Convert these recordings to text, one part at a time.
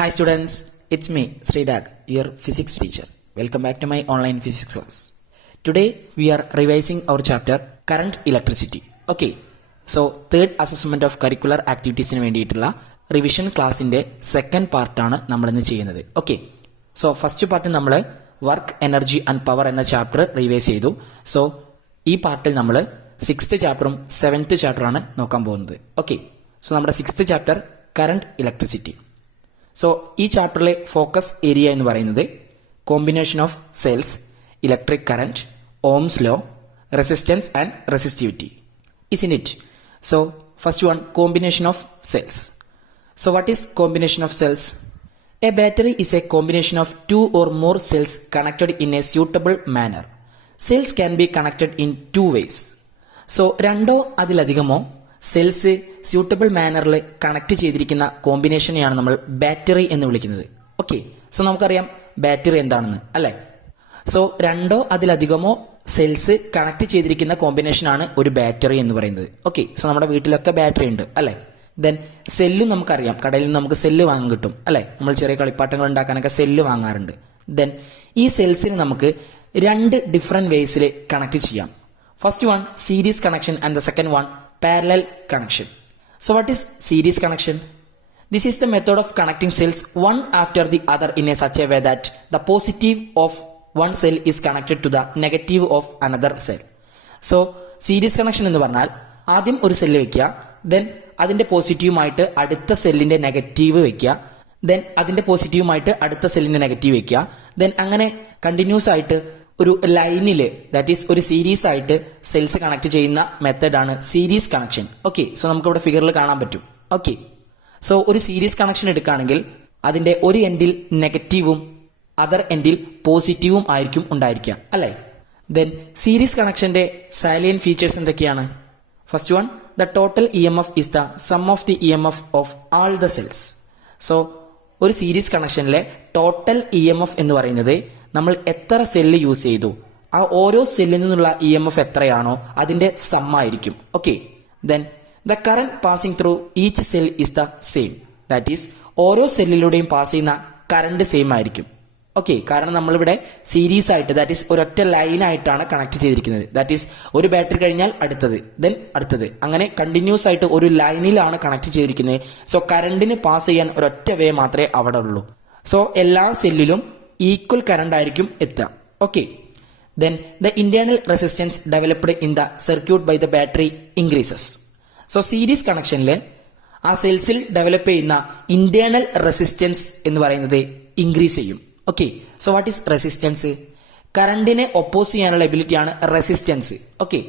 Hi students, it's me Sridag, your physics teacher. Welcome back to my online physics class. Today we are revising our chapter current electricity. Okay, so third assessment of curricular activities ന് വേണ്ടിയിട്ടുള്ള revision ക്ലാസിന്റെ second പാർട്ടാണ് നമ്മൾ ഇന്ന് ചെയ്യുന്നത്. Okay, so first part നമ്മൾ work energy and power എന്ന chapter revise ചെയ്തു. സോ ഈ പാർട്ടിൽ നമ്മൾ സിക്സ്ത് ചാപ്റ്ററും സെവൻത്ത് ചാപ്റ്ററാണ് നോക്കാൻ പോകുന്നത്. ഓക്കെ, സോ നമ്മുടെ sixth chapter current electricity. So ഈ ചാപ്റ്ററിലെ ഫോക്കസ് ഏരിയ എന്ന് പറയുന്നത് combination of cells, electric current, Ohm's law, resistance and resistivity is in it. So first one, combination of cells. So what is combination of cells? A battery is a combination of two or more cells connected in a suitable manner. Cells can be connected in two ways. So രണ്ടോ അതിലധികമോ cells suitable മാനറിൽ connect ചെയ്തിരിക്കുന്ന കോമ്പിനേഷനെയാണ് നമ്മൾ battery എന്ന് വിളിക്കുന്നത്. Okay, so നമുക്കറിയാം battery എന്താണെന്ന് അല്ലെ. So രണ്ടോ അതിലധികമോ സെൽസ് കണക്ട് ചെയ്തിരിക്കുന്ന കോമ്പിനേഷനാണ് ഒരു ബാറ്ററി എന്ന് പറയുന്നത്. ഓക്കെ, സോ നമ്മുടെ വീട്ടിലൊക്കെ ബാറ്ററി ഉണ്ട് അല്ലെ. ദെൻ സെല്ല് നമുക്കറിയാം, കടയിൽ നിന്ന് നമുക്ക് സെല്ല് വാങ്ങാൻ കിട്ടും അല്ലെ. നമ്മൾ ചെറിയ കളിപ്പാട്ടങ്ങൾ ഉണ്ടാക്കാനൊക്കെ സെല്ല് വാങ്ങാറുണ്ട്. ദെൻ ഈ സെൽസിന് നമുക്ക് രണ്ട് ഡിഫറെന്റ് വേസിൽ കണക്ട് ചെയ്യാം. First one series connection and the second one parallel connection. So what is series connection? This is the method of connecting cells one after the other in a such a way that the positive of one cell is connected to the negative of another cell. So series connection എന്ന് പറഞ്ഞാൽ ആദ്യം ഒരു cell വെക്കുക, then അതിന്റെ പോസിറ്റീവുമായിട്ട് അടുത്ത സെല്ലിന്റെ negative വെക്കുക, then അതിന്റെ പോസിറ്റീവുമായിട്ട് അടുത്ത സെല്ലിന്റെ നെഗറ്റീവ് വെക്കുക, ദെൻ അങ്ങനെ കണ്ടിന്യൂസ് ആയിട്ട് ഒരു ലൈനില് ദാറ്റ് ഈസ് ഒരു സീരീസ് ആയിട്ട് സെൽസ് കണക്ട് ചെയ്യുന്ന മെത്തഡാണ് സീരീസ് കണക്ഷൻ. ഓക്കെ, സോ നമുക്ക് ഇവിടെ ഫിഗറിൽ കാണാൻ പറ്റും. ഓക്കെ, സോ ഒരു സീരീസ് കണക്ഷൻ എടുക്കുകയാണെങ്കിൽ അതിന്റെ ഒരു എൻഡിൽ നെഗറ്റീവും അതർ എൻഡിൽ പോസിറ്റീവും ആയിരിക്കും ഉണ്ടായിരിക്കുക അല്ലെ. ദെൻ സീരീസ് കണക്ഷന്റെ സൈലന്റ് ഫീച്ചേഴ്സ് എന്തൊക്കെയാണ്? First one, the total E M F is the sum of the E M F of all the cells. So ഒരു സീരീസ് കണക്ഷനിലെ ടോട്ടൽ ഇ എം എഫ് എന്ന് പറയുന്നത് നമ്മൾ എത്ര സെല്ല് യൂസ് ചെയ്തു ആ ഓരോ സെല്ലിൽ നിന്നുള്ള ഇ എം എഫ് എത്രയാണോ അതിന്റെ സം ആയിരിക്കും. Okay, then the current passing through each cell is the same. That is ഓരോ സെല്ലിലൂടെയും പാസ് ചെയ്യുന്ന കറന്റ് സെയിം ആയിരിക്കും. ഓക്കെ, കാരണം നമ്മളിവിടെ സീരീസ് ആയിട്ട് ദാറ്റ് ഈസ് ഒരൊറ്റ ലൈൻ ആയിട്ടാണ് കണക്ട് ചെയ്തിരിക്കുന്നത്. ദാറ്റ് ഈസ് ഒരു ബാറ്ററി കഴിഞ്ഞാൽ അടുത്തത്, ദെൻ അടുത്തത്, അങ്ങനെ കണ്ടിന്യൂസ് ആയിട്ട് ഒരു ലൈനിലാണ് കണക്ട് ചെയ്തിരിക്കുന്നത്. സോ കറന്റിന് പാസ് ചെയ്യാൻ ഒരൊറ്റ വേ മാത്രമേ അവിടെ ഉള്ളൂ. സോ എല്ലാ സെല്ലിലും ഈക്വൽ കറന്റ് ആയിരിക്കും എത്തുക. Okay, then the internal resistance developed in the circuit by the battery increases. So series കണക്ഷനിൽ ആ സെൽസിൽ ഡെവലപ്പ് ചെയ്യുന്ന ഇന്റേണൽ റെസിസ്റ്റൻസ് എന്ന് പറയുന്നത് ഇൻക്രീസ് ചെയ്യും. Okay, so what is resistance? കറന്റിനെ ഒപ്പോസ് ചെയ്യാനുള്ള എബിലിറ്റിയാണ് റെസിസ്റ്റൻസ്. ഓക്കെ,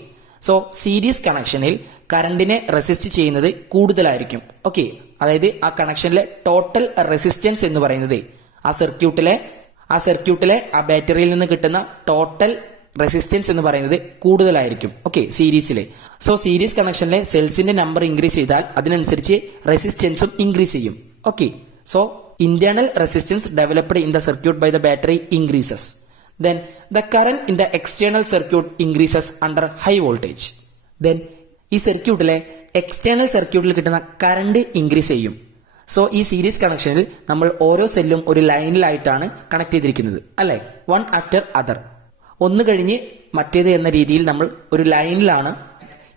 സോ സീരീസ് കണക്ഷനിൽ കറന്റിനെ റെസിസ്റ്റ് ചെയ്യുന്നത് കൂടുതലായിരിക്കും. ഓക്കെ, അതായത് ആ കണക്ഷനിലെ ടോട്ടൽ റെസിസ്റ്റൻസ് എന്ന് പറയുന്നത് ആ സർക്യൂട്ടിലെ ആ ബാറ്ററിയിൽ നിന്ന് കിട്ടുന്ന ടോട്ടൽ റെസിസ്റ്റൻസ് എന്ന് പറയുന്നത് കൂടുതലായിരിക്കും. ഓക്കെ, സീരീസിലെ. സോ സീരീസ് കണക്ഷനിലെ സെൽസിന്റെ നമ്പർ ഇൻക്രീസ് ചെയ്താൽ അതിനനുസരിച്ച് റെസിസ്റ്റൻസും ഇൻക്രീസ് ചെയ്യും. Okay, so internal resistance developed in the circuit by the battery increases. Then the current in the external circuit increases under high voltage. Then ഈ സർക്യൂട്ടിലെ എക്സ്റ്റേണൽ സർക്യൂട്ടിൽ കിട്ടുന്ന കറന്റ് ഇൻക്രീസ് ചെയ്യും. സോ ഈ സീരീസ് കണക്ഷനിൽ നമ്മൾ ഓരോ സെല്ലും ഒരു ലൈനിലായിട്ടാണ് കണക്ട് ചെയ്തിരിക്കുന്നത് അല്ലെ, വൺ ആഫ്റ്റർ അതർ, ഒന്ന് കഴിഞ്ഞ് മറ്റേത് എന്ന രീതിയിൽ നമ്മൾ ഒരു ലൈനിലാണ്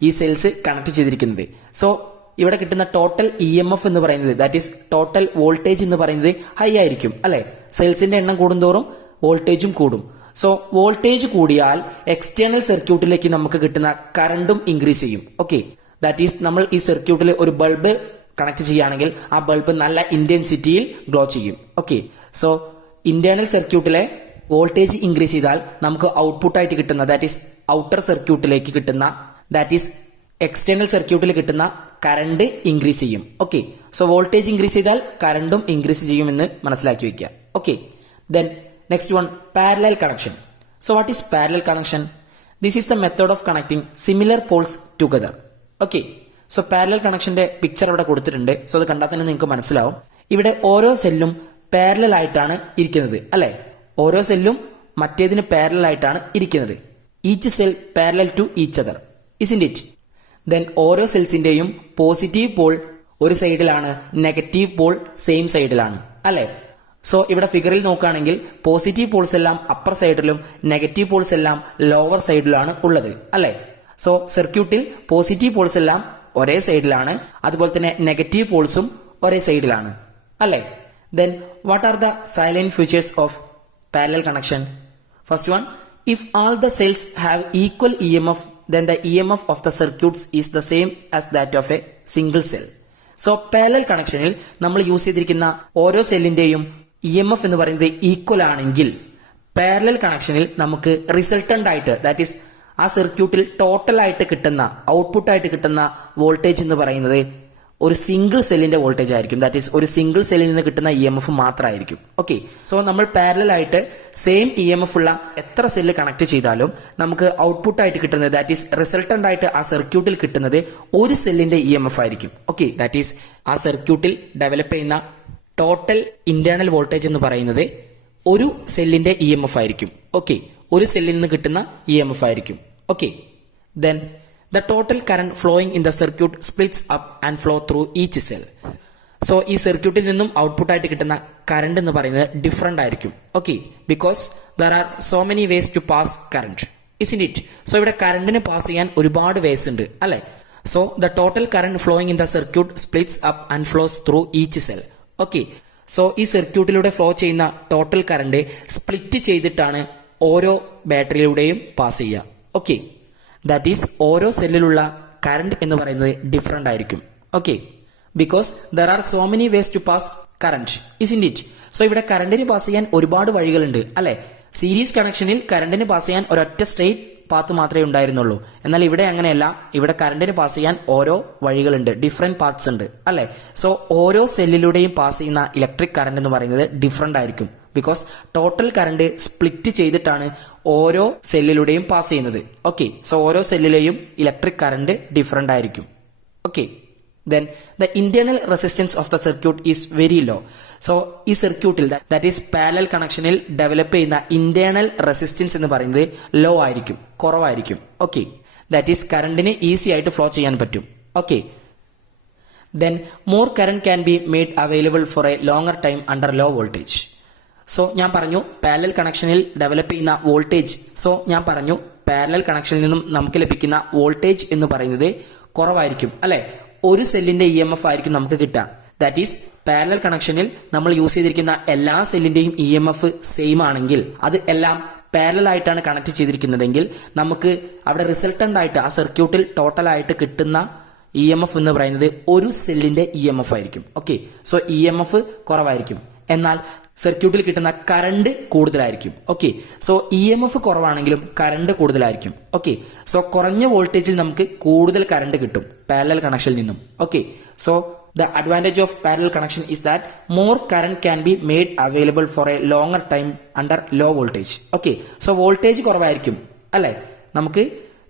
ഈ സെൽസ് കണക്ട് ചെയ്തിരിക്കുന്നത്. സോ ഇവിടെ കിട്ടുന്ന ടോട്ടൽ ഇ എം എഫ് എന്ന് പറയുന്നത് ദാറ്റ് ഈസ് ടോട്ടൽ വോൾട്ടേജ് എന്ന് പറയുന്നത് ഹൈ ആയിരിക്കും അല്ലെ. സെൽസിന്റെ എണ്ണം കൂടുന്തോറും വോൾട്ടേജും കൂടും. സോ വോൾട്ടേജ് കൂടിയാൽ എക്സ്റ്റേണൽ സർക്യൂട്ടിലേക്ക് നമുക്ക് കിട്ടുന്ന കറണ്ടും ഇൻക്രീസ് ചെയ്യും. ഓക്കെ, ദാറ്റ് ഈസ് നമ്മൾ ഈ സർക്യൂട്ടിൽ ഒരു ബൾബ് കണക്ട് ചെയ്യുകയാണെങ്കിൽ ആ ബൾബ് നല്ല ഇന്റൻസിറ്റിയിൽ ഗ്ലോ ചെയ്യും. ഓക്കെ, സോ ഇന്റേണൽ സർക്യൂട്ടിലെ വോൾട്ടേജ് ഇൻക്രീസ് ചെയ്താൽ നമുക്ക് ഔട്ട്പുട്ട് ആയിട്ട് കിട്ടുന്ന ദാറ്റ് ഈസ് ഔട്ടർ സർക്യൂട്ടിലേക്ക് കിട്ടുന്ന ദാറ്റ് ഈസ് എക്സ്റ്റേണൽ സർക്യൂട്ടിൽ കിട്ടുന്ന കറണ്ട് ഇൻക്രീസ് ചെയ്യും. ഓക്കെ, സോ വോൾട്ടേജ് ഇൻക്രീസ് ചെയ്താൽ കറണ്ടും ഇൻക്രീസ് ചെയ്യുമെന്ന് മനസ്സിലാക്കി വെക്കുക. Okay, then next one, parallel connection. So what is parallel connection? This is the method of connecting similar poles together. Okay, so parallel കണക്ഷന്റെ picture ഇവിടെ കൊടുത്തിട്ടുണ്ട്. So അത് കണ്ടാൽ തന്നെ നിങ്ങൾക്ക് മനസ്സിലാവും. ഇവിടെ ഓരോ സെല്ലും പാരലൽ ആയിട്ടാണ് ഇരിക്കുന്നത് അല്ലെ. ഓരോ സെല്ലും മറ്റേതിന് പാരലൽ ആയിട്ടാണ് ഇരിക്കുന്നത്. Each cell parallel to each other, isn't it? Then ഓരോ സെൽസിന്റെയും പോസിറ്റീവ് പോൾ ഒരു സൈഡിലാണ്, നെഗറ്റീവ് പോൾ സെയിം സൈഡിലാണ്. അല്ലെ? സോ ഇവിടെ ഫിഗറിൽ നോക്കുകയാണെങ്കിൽ പോസിറ്റീവ് പോൾസ് എല്ലാം അപ്പർ സൈഡിലും നെഗറ്റീവ് പോൾസ് എല്ലാം ലോവർ സൈഡിലാണ് ഉള്ളത്, അല്ലെ? സോ സർക്യൂട്ടിൽ പോസിറ്റീവ് പോൾസ് എല്ലാം ഒരേ സൈഡിലാണ്, അതുപോലെ തന്നെ നെഗറ്റീവ് പോൾസും ഒരേ സൈഡിലാണ്, അല്ലെ? Then what are the silent features of parallel connection? First one, if all the cells have equal EMF, then the EMF of the circuits is the same as that of a single cell. So parallel കണക്ഷനിൽ നമ്മൾ use ചെയ്തിരിക്കുന്ന ഓരോ സെല്ലിന്റെയും EMF എന്ന് പറയുന്നത് equal ആണെങ്കിൽ parallel കണക്ഷനിൽ നമുക്ക് resultant ആയിട്ട്, ദാറ്റ് ഈസ് ആ സർക്യൂട്ടിൽ ടോട്ടൽ ആയിട്ട് കിട്ടുന്ന ഔട്ട്പുട്ട് ആയിട്ട് കിട്ടുന്ന വോൾട്ടേജ് എന്ന് പറയുന്നത് ഒരു സിംഗിൾ സെല്ലിന്റെ വോൾട്ടേജ് ആയിരിക്കും. ദാറ്റ് ഈസ് ഒരു സിംഗിൾ സെല്ലിൽ നിന്ന് കിട്ടുന്ന EMF മാത്രമായിരിക്കും. ഓക്കെ, സോ നമ്മൾ പാരലൽ ആയിട്ട് സെയിം EMF ഉള്ള എത്ര സെല്ല് കണക്ട് ചെയ്താലും നമുക്ക് ഔട്ട്പുട്ട് ആയിട്ട് കിട്ടുന്നത്, ദാറ്റ് ഈസ് റിസൾട്ടന്റ് ആയിട്ട് ആ സർക്യൂട്ടിൽ കിട്ടുന്നത് ഒരു സെല്ലിന്റെ EMF ആയിരിക്കും. ഓക്കെ, ദാറ്റ് ഈസ് ആ സർക്യൂട്ടിൽ ഡെവലപ്പ് ചെയ്യുന്ന ടോട്ടൽ ഇന്റേണൽ വോൾട്ടേജ് എന്ന് പറയുന്നത് ഒരു സെല്ലിന്റെ EMF ആയിരിക്കും. ഓക്കെ, ഒരു സെല്ലിൽ നിന്ന് കിട്ടുന്ന EMF ആയിരിക്കും. Okay, then the total current flowing in the circuit splits up and flow through each cell. So ഈ സർക്യൂട്ടിൽ നിന്നും ഔട്ട്പുട്ട് ആയിട്ട് കിട്ടുന്ന കറണ്ട് എന്ന് പറയുന്നത് ഡിഫറെന്റ് ആയിരിക്കും. Okay, because there are so many ways to pass current, isn't it? So ഇവിടെ കറണ്ടിന് പാസ് ചെയ്യാൻ ഒരുപാട് വേസ് ഉണ്ട്, അല്ലെ? So the total current flowing in the circuit splits up and flows through each cell. Okay, so ഈ സർക്യൂട്ടിലൂടെ flow ചെയ്യുന്ന total current split ചെയ്തിട്ടാണ് ഓരോ ബാറ്ററിയിലൂടെയും പാസ് ചെയ്യുക. ഓക്കെ, ദാറ്റ് ഈസ് ഓരോ സെല്ലിലുള്ള കറണ്ട് എന്ന് പറയുന്നത് ഡിഫറെന്റ് ആയിരിക്കും. Okay, because there are so many ways to pass current, isn't it? So ഇവിടെ കറണ്ടിന് പാസ് ചെയ്യാൻ ഒരുപാട് വഴികളുണ്ട്, അല്ലെ? സീരീസ് കണക്ഷനിൽ കറണ്ടിന് പാസ് ചെയ്യാൻ ഒരൊറ്റ സ്ട്രെയിറ്റ് പാത്ത് മാത്രമേ ഉണ്ടായിരുന്നുള്ളൂ. എന്നാൽ ഇവിടെ അങ്ങനെയല്ല, ഇവിടെ കറണ്ടിന് പാസ് ചെയ്യാൻ ഓരോ വഴികളുണ്ട്, ഡിഫറെന്റ് പാത്ത്സ് ഉണ്ട്, അല്ലെ? സോ ഓരോ സെല്ലിലൂടെയും പാസ് ചെയ്യുന്ന ഇലക്ട്രിക് കറണ്ട് എന്ന് പറയുന്നത് ഡിഫറെന്റ് ആയിരിക്കും. ബിക്കോസ് ടോട്ടൽ കറണ്ട് സ്പ്ലിറ്റ് ചെയ്തിട്ടാണ് ഓരോ സെല്ലിലൂടെയും പാസ് ചെയ്യുന്നത്. ഓക്കെ, സോ ഓരോ സെല്ലിലെയും ഇലക്ട്രിക് കറണ്ട് ഡിഫറെന്റ് ആയിരിക്കും. Okay, then the internal resistance of the circuit is very low. So ഈ സർക്യൂട്ടിൽ, ദാറ്റ് ഈസ് പാരലൽ കണക്ഷനിൽ ഡെവലപ്പ് ചെയ്യുന്ന ഇന്റേണൽ റെസിസ്റ്റൻസ് എന്ന് പറയുന്നത് ലോ ആയിരിക്കും, കുറവായിരിക്കും. ഓക്കെ, ദാറ്റ് ഈസ് കറണ്ടിന് ഈസി ആയിട്ട് ഫ്ലോ ചെയ്യാൻ പറ്റും. Okay, then more current can be made available for a longer time under low voltage. So ഞാൻ പറഞ്ഞു പാരലൽ കണക്ഷനിൽ ഡെവലപ്പ് ചെയ്യുന്ന വോൾട്ടേജ്. സോ ഞാൻ പറഞ്ഞു പാരലൽ കണക്ഷനിൽ നിന്നും നമുക്ക് ലഭിക്കുന്ന വോൾട്ടേജ് എന്ന് പറയുന്നത് കുറവായിരിക്കും, അല്ലെ? ഒരു സെല്ലിന്റെ EMF ആയിരിക്കും നമുക്ക് കിട്ടുക. ദാറ്റ് ഈസ് പാരലൽ കണക്ഷനിൽ നമ്മൾ യൂസ് ചെയ്തിരിക്കുന്ന എല്ലാ സെല്ലിന്റെയും EMF സെയിം ആണെങ്കിൽ, അത് എല്ലാം പാരലൽ ആയിട്ടാണ് കണക്ട് ചെയ്തിരിക്കുന്നതെങ്കിൽ നമുക്ക് അവിടെ റിസൾട്ടന്റ് ആയിട്ട് ആ സർക്യൂട്ടിൽ ടോട്ടൽ ആയിട്ട് കിട്ടുന്ന EMF എന്ന് പറയുന്നത് ഒരു സെല്ലിന്റെ EMF ആയിരിക്കും. ഓക്കെ, സോ EMF കുറവായിരിക്കും, എന്നാൽ സർക്യൂട്ടിൽ കിട്ടുന്ന കറണ്ട് കൂടുതലായിരിക്കും. ഓക്കെ, സോ EMF കുറവാണെങ്കിലും കറണ്ട് കൂടുതലായിരിക്കും. ഓക്കെ, സോ കുറഞ്ഞ വോൾട്ടേജിൽ നമുക്ക് കൂടുതൽ കറണ്ട് കിട്ടും പാരലൽ കണക്ഷനിൽ നിന്നും. Okay, so the advantage of parallel connection is that more current can be made available for a longer time under low voltage. Okay, so voltage കുറവായിരിക്കും, അല്ലെ? നമുക്ക്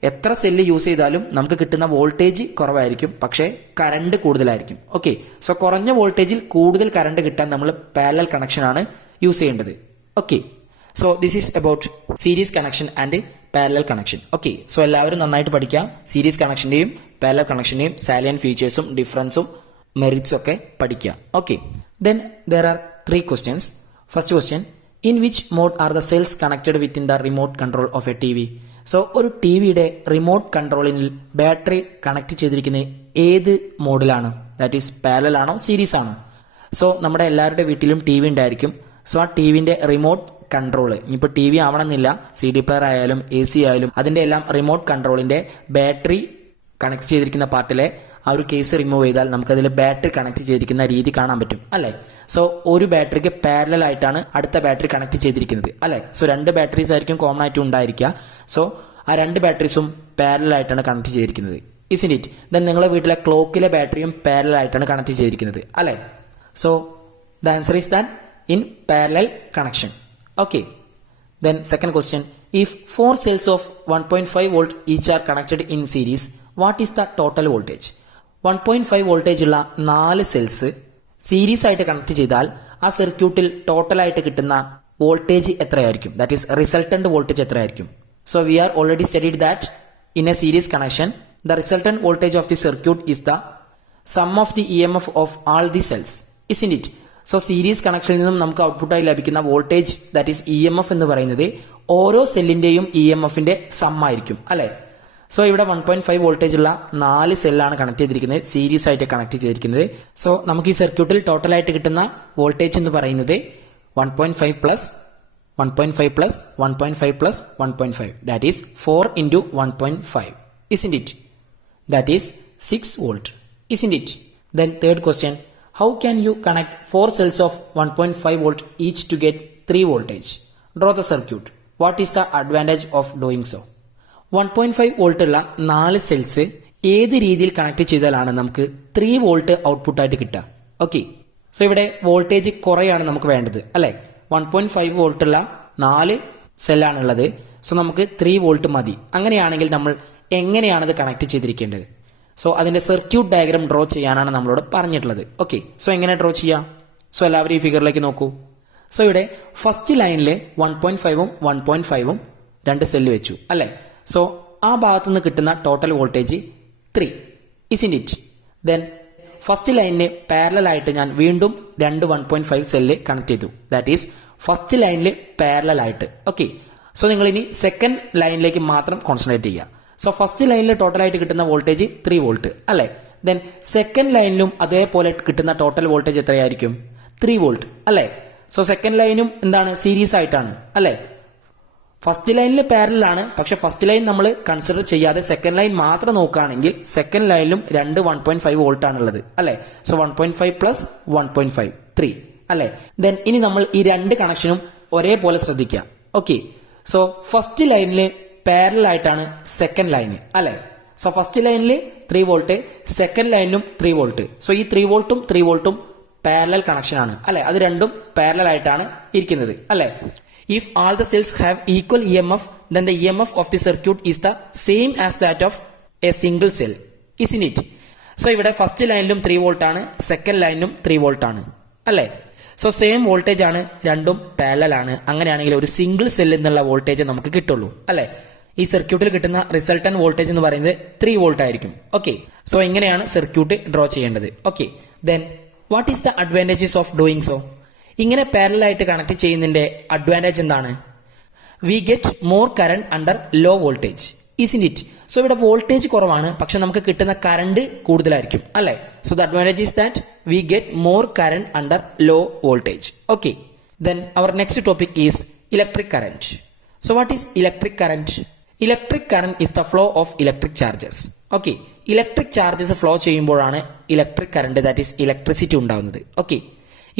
എത്ര സെല്ല് യൂസ് ചെയ്താലും നമുക്ക് കിട്ടുന്ന വോൾട്ടേജ് കുറവായിരിക്കും, പക്ഷേ കറണ്ട് കൂടുതലായിരിക്കും. ഓക്കെ, സോ കുറഞ്ഞ വോൾട്ടേജിൽ കൂടുതൽ കറണ്ട് കിട്ടാൻ നമ്മൾ പാരലൽ കണക്ഷൻ ആണ് യൂസ് ചെയ്യേണ്ടത്. Okay, so this is about series connection and parallel connection. Okay, so എല്ലാവരും നന്നായിട്ട് പഠിക്കാം. സീരീസ് കണക്ഷന്റെയും പാരലൽ കണക്ഷന്റെയും സാലിയന്റ് ഫീച്ചേഴ്സും ഡിഫറൻസും മെറിറ്റ്സും ഒക്കെ പഠിക്കുക. Okay, then there are 3 questions. First question, in which mode are the cells connected within the remote control of a TV? So ഒരു ടിവിയുടെ റിമോട്ട് കൺട്രോളിൽ ബാറ്ററി കണക്ട് ചെയ്തിരിക്കുന്നത് ഏത് മോഡിലാണ്? ദാറ്റ് ഈസ് പാരലൽ ആണോ സീരീസ് ആണോ? സോ നമ്മുടെ എല്ലാവരുടെ വീട്ടിലും TV ഉണ്ടായിരിക്കും. സോ ആ ടിവിന്റെ റിമോട്ട് കൺട്രോള്, ഇനിയിപ്പോൾ TV ആവണമെന്നില്ല, CD പ്ലെയർ ആയാലും AC ആയാലും അതിന്റെ എല്ലാം റിമോട്ട് കൺട്രോളിന്റെ ബാറ്ററി കണക്ട് ചെയ്തിരിക്കുന്ന പാർട്ടിലെ ആ ഒരു കേസ് റിമൂവ് ചെയ്താൽ നമുക്കതിൽ ബാറ്ററി കണക്ട് ചെയ്തിരിക്കുന്ന രീതി കാണാൻ പറ്റും, അല്ലെ? സോ ഒരു ബാറ്ററിക്ക് പാരലൽ ആയിട്ടാണ് അടുത്ത ബാറ്ററി കണക്ട് ചെയ്തിരിക്കുന്നത്, അല്ലെ? സോ 2 ബാറ്ററീസ് ആയിരിക്കും കോമൺ ആയിട്ട് ഉണ്ടായിരിക്കുക. സോ ആ 2 ബാറ്ററീസും പാരലൽ ആയിട്ടാണ് കണക്ട് ചെയ്തിരിക്കുന്നത്, ഇസ്ന്റ് ഇറ്റ്? ദെൻ നിങ്ങളുടെ വീട്ടിലെ ക്ലോക്കിലെ ബാറ്ററിയും പാരലൽ ആയിട്ടാണ് കണക്ട് ചെയ്തിരിക്കുന്നത്, അല്ലെ? So the answer is that in parallel connection. Okay, then second question, if 4 cells of 1.5 volt each are connected in series, what is the total voltage? 1.5 voltage ഉള്ള 4 cells series ആയിട്ട് connect ചെയ്താൽ ആ സർക്യൂട്ടിൽ total ആയിട്ട് കിട്ടുന്ന voltage എത്രയായിരിക്കും? That is resultant voltage എത്രയായിരിക്കും? So we are already studied that in a series connection the resultant voltage of the circuit is the sum of the EMF of all the cells, isn't it? So series കണക്ഷനിൽ നിന്നും നമുക്ക് ഔട്ട്പുട്ടായി ലഭിക്കുന്ന voltage that is E M F എന്ന് പറയുന്നത് ഓരോ സെല്ലിന്റെയും E M എഫിന്റെ സം ആയിരിക്കും അല്ലെ. സോ ഇവിടെ 1.5 വോൾട്ടേജ് ഉള്ള 4 സെല്ലാണ് കണക്ട് ചെയ്തിരിക്കുന്നത്, സീരീസ് ആയിട്ട് കണക്ട് ചെയ്തിരിക്കുന്നത്. സോ നമുക്ക് ഈ സർക്യൂട്ടിൽ ടോട്ടൽ ആയിട്ട് കിട്ടുന്ന വോൾട്ടേജ് എന്ന് പറയുന്നത് 1.5 plus 1.5 plus 1.5 plus 1.5 that is 4 into 1.5 isn't it? That is 6 volt isn't it? Then third question, how can you connect 4 cells of 1.5 volt each to get 3 voltage? Draw the circuit. What is the advantage of doing so? 1.5 volt ഉള്ള 4 cells ഏത് രീതിയിൽ connect ചെയ്താലാണ് നമുക്ക് 3 volt output ആയിട്ട് കിട്ടുക? Okay, so ഇവിടെ voltage കുറയാണ് നമുക്ക് വേണ്ടത് അല്ലെ. 1.5 വോൾട്ട് ഉള്ള 4 സെല്ലാണുള്ളത്. സോ നമുക്ക് 3 വോൾട്ട് മതി. അങ്ങനെയാണെങ്കിൽ നമ്മൾ എങ്ങനെയാണത് കണക്ട് ചെയ്തിരിക്കേണ്ടത്? സോ അതിന്റെ സർക്യൂട്ട് ഡയഗ്രാം ഡ്രോ ചെയ്യാനാണ് നമ്മളോട് പറഞ്ഞിട്ടുള്ളത്. ഓക്കെ, സോ എങ്ങനെ ഡ്രോ ചെയ്യാം? സോ എല്ലാവരും ഈ ഫിഗറിലേക്ക് നോക്കൂ. സോ ഇവിടെ ഫസ്റ്റ് ലൈനിൽ 1.5ഉം 1.5ഉം 2 സെല്ല് വെച്ചു അല്ലെ. സോ ആ ഭാഗത്തു നിന്ന് കിട്ടുന്ന total voltage 3 isn't it? Then first ലൈനിന് പാരലൽ ആയിട്ട് ഞാൻ വീണ്ടും 2 1.5 സെല്ല് കണക്ട് ചെയ്തു. ദാറ്റ് ഈസ് ഫസ്റ്റ് ലൈനിൽ പാരലൽ ആയിട്ട്. ഓക്കെ, സോ നിങ്ങൾ ഇനി സെക്കൻഡ് ലൈനിലേക്ക് മാത്രം കോൺസെൻട്രേറ്റ് ചെയ്യുക. സോ ഫസ്റ്റ് ലൈനിൽ ടോട്ടൽ ആയിട്ട് കിട്ടുന്ന വോൾട്ടേജ് 3 വോൾട്ട് അല്ലെ. ദെൻ സെക്കൻഡ് ലൈനിലും അതേപോലെ കിട്ടുന്ന ടോട്ടൽ വോൾട്ടേജ് എത്രയായിരിക്കും? 3 വോൾട്ട് അല്ലെ. സോ സെക്കൻഡ് ലൈനും എന്താണ്? സീരീസ് ആയിട്ടാണ് അല്ലെ. ഫസ്റ്റ് ലൈനിൽ പാരലൽ ആണ്, പക്ഷെ ഫസ്റ്റ് ലൈൻ നമ്മൾ കൺസിഡർ ചെയ്യാതെ സെക്കൻഡ് ലൈൻ മാത്രം നോക്കുകയാണെങ്കിൽ സെക്കൻഡ് ലൈനിലും 2 1.5 വോൾട്ട് ആണുള്ളത് അല്ലെ. സോ 1.5 പ്ലസ് 1.5 3 അല്ലെ. ദെൻ ഇനി നമ്മൾ ഈ 2 കണക്ഷനും ഒരേപോലെ ശ്രദ്ധിക്കുക. ഓക്കെ, സോ ഫസ്റ്റ് ലൈനില് പാരലൽ ആയിട്ടാണ് സെക്കൻഡ് ലൈന് അല്ലെ. സോ ഫസ്റ്റ് ലൈനിൽ 3 വോൾട്ട്, സെക്കൻഡ് ലൈനിലും 3 വോൾട്ട്. സോ ഈ 3 വോൾട്ടും 3 വോൾട്ടും പാരലൽ കണക്ഷൻ ആണ് അല്ലെ. അത് രണ്ടും പാരലൽ ആയിട്ടാണ് ഇരിക്കുന്നത് അല്ലെ. If all the cells have equal EMF, then the EMF of the circuit is the same as that of a single cell, isn't it? So ഇവിടെ ഫസ്റ്റ് ലൈനിലും 3 വോൾട്ട് ആണ്, സെക്കൻഡ് ലൈനിലും 3 വോൾട്ട് ആണ് അല്ലെ. സോ സെയിം വോൾട്ടേജ് ആണ്, രണ്ടും parallel ആണ്. അങ്ങനെയാണെങ്കിൽ ഒരു single cell എന്നുള്ള വോൾട്ടേജ് നമുക്ക് കിട്ടുള്ളൂ അല്ലെ. ഈ സർക്യൂട്ടിൽ കിട്ടുന്ന റിസൾട്ടന്റ് വോൾട്ടേജ് എന്ന് പറയുന്നത് 3 വോൾട്ട് ആയിരിക്കും. ഓക്കെ, സോ ഇങ്ങനെയാണ് സർക്യൂട്ട് ഡ്രോ ചെയ്യേണ്ടത്. Okay, then what is the advantages of doing so? ഇങ്ങനെ പാരലൽ ആയിട്ട് കണക്ട് ചെയ്യുന്നതിന്റെ അഡ്വാൻറ്റേജ് എന്താണ്? We get more current under low voltage isn't it? So ഇവിടെ വോൾട്ടേജ് കുറവാണ്, പക്ഷെ നമുക്ക് കിട്ടുന്ന കറന്റ് കൂടുതലായിരിക്കും അല്ലെ. So the advantage is that we get more current under low voltage. Okay, then our next topic is electric current. So what is electric current? Electric current is the flow of electric charges. Okay, electric charges flow ചെയ്യുമ്പോഴാണ് electric current that is electricity ഉണ്ടാവുന്നത്. Okay,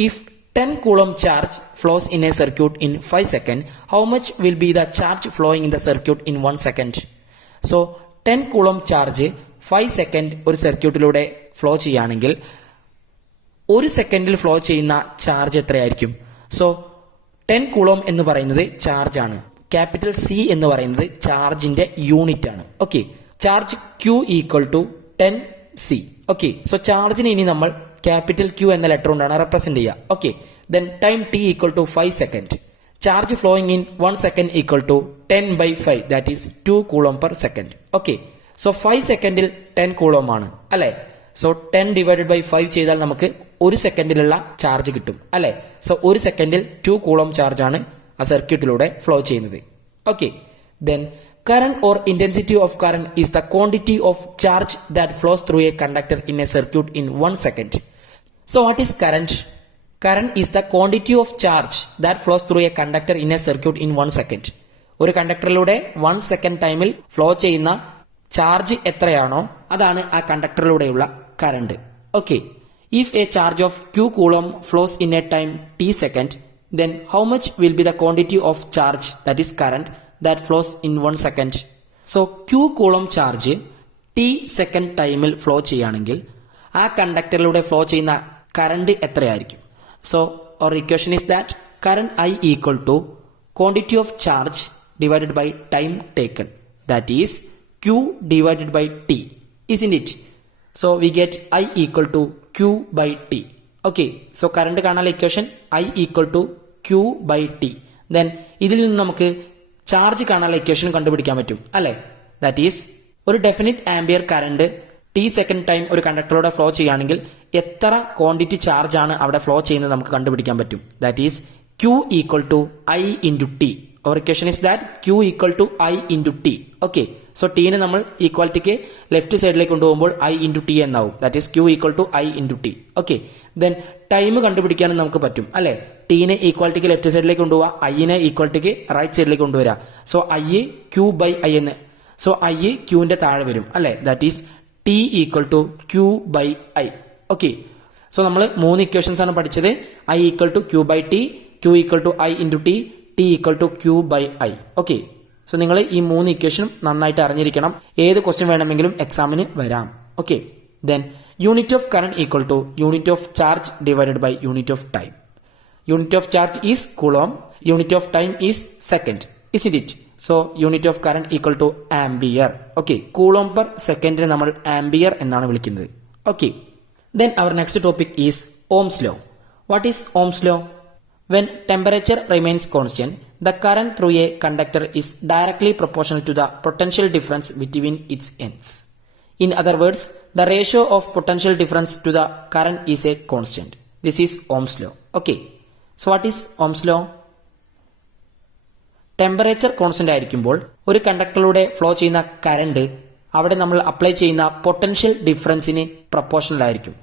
if 10 coulomb charge flows in a circuit in 5 seconds, how much will be the charge flowing in the circuit in 1 second? So 10 coulomb charge 5 second ഒരു സർക്യൂട്ടിലൂടെ flow ചെയ്യുകയാണെങ്കിൽ 1 സെക്കൻഡിൽ flow ചെയ്യുന്ന charge എത്രയായിരിക്കും? So 10 coulomb എന്ന് പറയുന്നത് charge ആണ്. Capital C എന്ന് പറയുന്നത് ചാർജിന്റെ യൂണിറ്റ് ആണ്. Okay, charge Q equal to 10 C. Okay, so ചാർജിന് ഇനി നമ്മൾ ക്യാപിറ്റൽ Q എന്ന ലെറ്റർ കൊണ്ടാണ് റെപ്രസെന്റ് ചെയ്യുക. Okay, then time T equal to 5 second. Charge flowing in 1 second equal to 10/5 that is 2 coulomb per second. Okay, so 5 സെക്കൻഡിൽ 10 coulomb ആണ് അല്ലെ. So 10 divided by 5 ചെയ്താൽ നമുക്ക് 1 സെക്കൻഡിലുള്ള ചാർജ് കിട്ടും അല്ലെ. സോ 1 സെക്കൻഡിൽ 2 കൂളോം ചാർജ് ആണ് ആ സർക്യൂട്ടിലൂടെ ഫ്ലോ ചെയ്യുന്നത്. Okay, then current or intensity of current is the quantity of charge that flows through a conductor in a circuit in 1 second. So what is current? Current is the quantity of charge that flows through a conductor in a circuit in 1 second. ഒരു കണ്ടക്ടറിലൂടെ 1 second ടൈമിൽ flow ചെയ്യുന്ന charge എത്രയാണോ അതാണ് ആ കണ്ടക്ടറിലൂടെയുള്ള current. Okay, if a charge of Q coulomb flows in a time T second, then how much will be the quantity of charge that is current that flows in 1 second? So Q coulomb charge T second ടൈമിൽ flow ചെയ്യുകയാണെങ്കിൽ ആ കണ്ടക്ടറിലൂടെ flow ചെയ്യുന്ന current എത്രയായിരിക്കും? So our equation is that current I equal to quantity of charge divided by time taken, that is Q divided by T, isn't it? So we get I equal to Q by T. Okay, so current കാണാനുള്ള equation I equal to Q by T. Then ഇതിൽ നിന്ന് നമുക്ക് charge കാണാനുള്ള equation കണ്ടുപിടിക്കാൻ പറ്റും അല്ലെ. That is ഒരു definite ampere current T second time ഒരു കണ്ടക്ടറിലൂടെ ഫ്ലോ ചെയ്യുകയാണെങ്കിൽ എത്ര ക്വാണ്ടിറ്റി ചാർജ് ആണ് അവിടെ ഫ്ലോ ചെയ്യുന്നത് നമുക്ക് കണ്ടുപിടിക്കാൻ പറ്റും. That is Q equal to I into T. Our equation is that Q equal to I into T. Okay, so ടീനെ നമ്മൾ ഈക്വാലിറ്റിക്ക് ലെഫ്റ്റ് സൈഡിലേക്ക് കൊണ്ടുപോകുമ്പോൾ I ഇൻറ്റു ടി എന്നാവും. That is Q equal to I into T. Okay, then time കണ്ടുപിടിക്കാനും നമുക്ക് പറ്റും അല്ലെ. ടീനെ ഈക്വാലിറ്റിക്ക് ലെഫ്റ്റ് സൈഡിലേക്ക് കൊണ്ടുപോവുക, ഐനെ ഈക്വാലിറ്റിക്ക് റൈറ്റ് സൈഡിലേക്ക് കൊണ്ടുവരിക. So I Q by I എന്ന്, സോ I Qന്റെ താഴെ വരും അല്ലെ. That is T equal to Q by I. Okay, so നമ്മൾ 3 ഇക്വേഷൻസ് ആണ് പഠിച്ചത്. I equal to Q by T, Q equal to I into T, T equal to Q by I. Okay, so നിങ്ങൾ ഈ 3 ഇക്വേഷനും നന്നായിട്ട് അറിഞ്ഞിരിക്കണം. ഏത് question വേണമെങ്കിലും എക്സാമിന് വരാം. Okay, then unit of current equal to unit of charge divided by unit of time. Unit of charge is coulomb, unit of time is second, isn't it? So unit of current equal to ampere. Okay, coulomb per സെക്കൻഡിന് നമ്മൾ ampere എന്നാണ് വിളിക്കുന്നത്. Okay, then our next topic is Ohm's law. What is Ohm's law? When temperature remains constant, the current through a conductor is directly proportional to the potential difference between its ends. In other words, the ratio of potential difference to the current is a constant. This is Ohm's law. Okay, so what is Ohm's law? Temperature constant ആയിരിക്കുമ്പോൾ ഒരു കണ്ടക്ടറിലൂടെ flow ചെയ്യുന്ന current അവിടെ നമ്മൾ apply ചെയ്യുന്ന potential ഡിഫറൻസിന് proportional ആയിരിക്കും.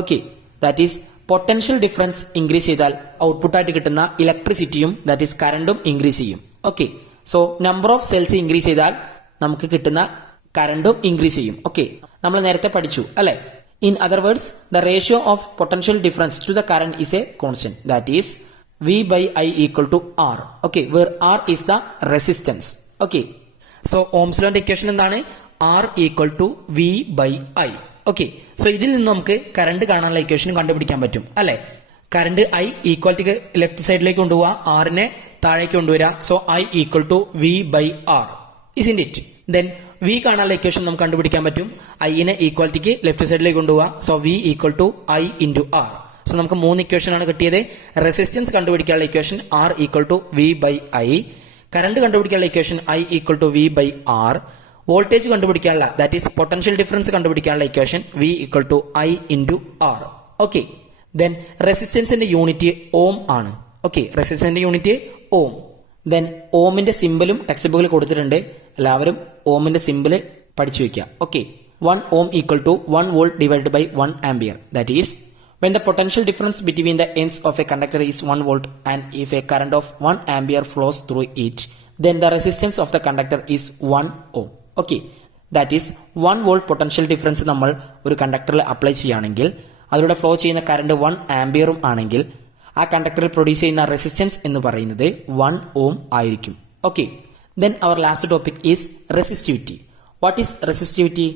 Okay, that is potential difference increase ചെയ്താൽ ഔട്ട്പുട്ടായിട്ട് കിട്ടുന്ന ഇലക്ട്രിസിറ്റിയും that is കറണ്ടും ഇൻക്രീസ് ചെയ്യും. Okay, so number of cells increase ചെയ്താൽ നമുക്ക് കിട്ടുന്ന കറണ്ടും ഇൻക്രീസ് ചെയ്യും. ഓക്കെ, നമ്മൾ നേരത്തെ പഠിച്ചു അല്ലെ. In other words, the ratio of potential difference to the current is a constant. That is V by I equal to R. Okay, where R is the resistance. Okay, so Ohm's law equation എന്താണ്? R equal to V by I. Okay, so ഇതിൽ നിന്ന് നമുക്ക് current കാണാനുള്ള equation കണ്ടുപിടിക്കാൻ പറ്റും അല്ലെ. Current I ഈക്വാലിറ്റിക്ക് left സൈഡിലേക്ക് കൊണ്ടുപോവുക, ആറിനെ താഴേക്ക് കൊണ്ടുവരിക. So I equal to V by R, isn't it? Then V കാണാനുള്ള ഇക്വേഷൻ നമുക്ക് കണ്ടുപിടിക്കാൻ പറ്റും. ഐനെ ഈക്വാലിറ്റിക്ക് ലെഫ്റ്റ് സൈഡിലേക്ക് കൊണ്ടുപോവുക. So V equal to I into R. So നമുക്ക് 3 ഇക്വേഷൻ ആണ് കിട്ടിയത്. റെസിസ്റ്റൻസ് കണ്ടുപിടിക്കാനുള്ള equation R equal to V by I. Current കണ്ടുപിടിക്കാനുള്ള equation I equal to V by R. Voltage കണ്ടുപിടിക്കാനുള്ള ദാറ്റ് ഈസ് പൊട്ടൻഷ്യൽ ഡിഫറൻസ് കണ്ടുപിടിക്കാനുള്ള equation V equal to I into R. Okay, then റെസിസ്റ്റൻസിന്റെ unit ohm ആണ്. Okay, റെസിസ്റ്റൻസിന്റെ unit ohm. Then ഓമിന്റെ സിമ്പിളും ടെക്സ്റ്റ് ബുക്കിൽ കൊടുത്തിട്ടുണ്ട്. എല്ലാവരും ഓമിന്റെ സിമ്പിൾ പഠിച്ചു വെക്കുക. Okay, 1 ohm equal to 1 volt divided by 1 ampere. That is when the potential difference between the ends of a conductor is 1 volt and if a current of 1 ampere flows through it, then the resistance of the conductor is 1 ohm. Okay, that is 1 volt potential difference നമ്മൾ ഒരു കണ്ടക്ടറിൽ apply ചെയ്യുകയാണെങ്കിൽ അതിലൂടെ flow ചെയ്യുന്ന current 1 ആംപിയറും ആണെങ്കിൽ ആ കണ്ടക്ടറിൽ produce ചെയ്യുന്ന resistance എന്ന് പറയുന്നത് 1 ohm ആയിരിക്കും. Okay, then our last topic is resistivity. What is resistivity?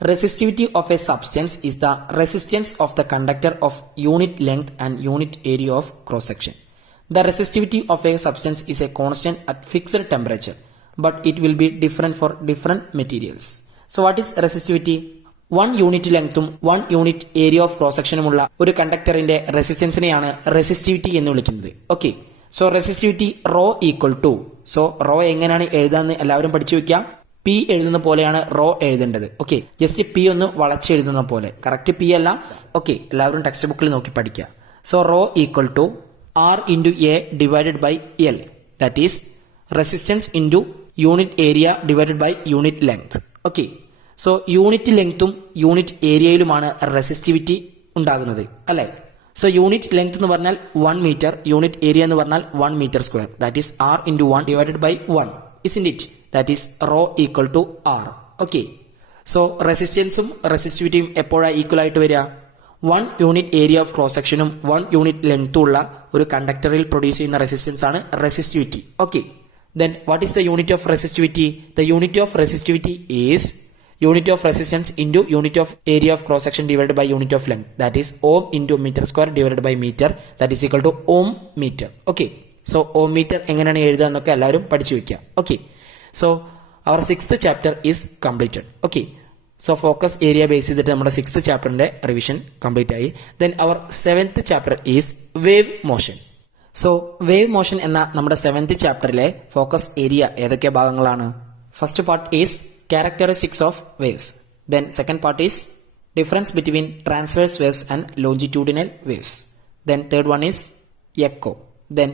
Resistivity of a substance is the resistance of the conductor of unit length and unit area of cross section. The resistivity of a substance is a constant at fixed temperature, but it will be different for different materials. So what is resistivity? 1 unit ലെങ്ത്തും 1 unit area of cross സെക്ഷനുമുള്ള ഒരു കണ്ടക്ടറിന്റെ റെസിസ്റ്റൻസിനെയാണ് resistivity എന്ന് വിളിക്കുന്നത്. Okay, so resistivity rho equal to, so rho എങ്ങനെയാണ് എഴുതാന്ന് എല്ലാവരും പഠിച്ചു വെക്കാം. പി എഴുതുന്ന പോലെയാണ് റോ എഴുതേണ്ടത്. ഓക്കെ, ജസ്റ്റ് പി ഒന്ന് വളച്ചെഴുതുന്ന പോലെ, കറക്റ്റ് പി അല്ല. ഓക്കെ, എല്ലാവരും ടെക്സ്റ്റ് ബുക്കിൽ നോക്കി പഠിക്കുക. So rho equal to R into A divided by L. That is resistance into unit area divided by unit length. Okay, so unit ലെങ്ത്തും യൂണിറ്റ് ഏരിയയിലുമാണ് റെസിസ്റ്റിവിറ്റി ഉണ്ടാകുന്നത് അല്ലെ. സോ യൂണിറ്റ് ലെങ്ത് എന്ന് പറഞ്ഞാൽ 1 മീറ്റർ, യൂണിറ്റ് ഏരിയ എന്ന് പറഞ്ഞാൽ 1 metre square. That is R into 1 divided by 1, isn't it? That is rho equal to R. Okay, so റെസിസ്റ്റൻസും റെസിസ്റ്റിവിറ്റിയും എപ്പോഴാണ് ഈക്വൽ ആയിട്ട് വരിക? 1 യൂണിറ്റ് ഏരിയ ഓഫ് ക്രോസ് സെക്ഷനും 1 യൂണിറ്റ് ലെങ്ത്തും ഉള്ള ഒരു കണ്ടക്ടറിൽ പ്രൊഡ്യൂസ് ചെയ്യുന്ന റെസിസ്റ്റൻസ് ആണ് resistivity. Okay, then what is the unit of resistivity? The unit of resistivity is unit of resistance into unit of area of cross section divided by unit of length. That is ohm into meter square divided by meter. That is equal to ohm meter. Okay, so ohm meter എങ്ങനെയാണ് എഴുതുക എന്നൊക്കെ എല്ലാവരും പഠിച്ചു വെക്കുക. Okay, so our 6th chapter is completed. Okay, so focus area base ചെയ്തിട്ട് നമ്മുടെ 6th ചാപ്റ്ററിന്റെ revision complete ആയി. Then our 7th chapter is wave motion. So wave motion എന്ന നമ്മുടെ 7th ചാപ്റ്ററിലെ ഫോക്കസ് ഏരിയ ഏതൊക്കെ ഭാഗങ്ങളാണ്? First part is characteristics of waves. Then second part is difference between transverse waves and longitudinal waves. Then third one is echo. Then